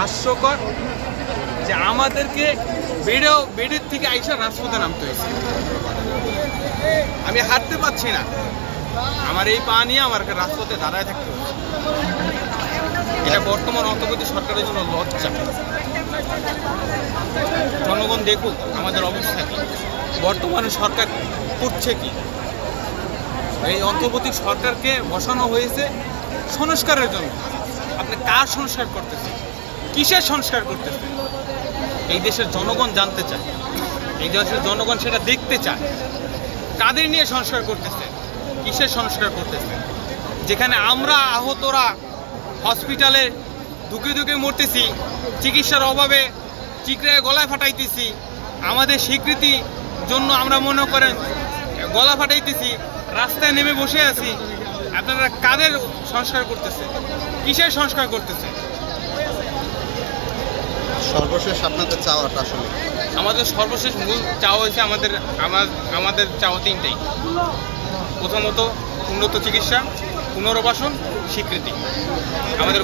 হাস্যকর যে আমাদেরকে বেডের থেকে আইসা রাজপথে নামতে হয়েছে। আমি হাঁটতে পারছি না, আমার এই পা নিয়ে আমার রাজপথে দাঁড়ায় থাকতে হচ্ছে। এটা বর্তমান অন্তর্বর্তী সরকারের জন্য লজ্জা। জনগণ দেখুক আমাদের অবস্থা কি, বর্তমানে সরকার করছে কি। এই অন্তর্বর্তী সরকারকে বসানো হয়েছে সংস্কারের জন্য। আপনি কার সংস্কার করতেছেন, কিসের সংস্কার করতেছেন? এই দেশের জনগণ জানতে চায়, এই দেশের জনগণ সেটা দেখতে চায়। কাদের নিয়ে সংস্কার করতেছে, কিসের সংস্কার করতেছে? যেখানে আমরা আহতরা হসপিটালে ধুকে ধুকে মরতেছি, চিকিৎসার অভাবে চিকড়ায় গলায় ফাটাইতেছি, আমাদের স্বীকৃতি জন্য আমরা মনে করেন গলা ফাটাইতেছি, রাস্তায় নেমে বসে আছি। আপনারা কাদের সংস্কার করতেছে, কিসের সংস্কার করতেছে? সর্বশেষ আপনাদের চাওয়াটা আসলে? আমাদের সর্বশেষ মূল চাওয়া হয়েছে আমাদের চাওয়া তিনটাই। প্রথমত উন্নত চিকিৎসা, পুনর্বাসন, স্বীকৃতি। আমাদের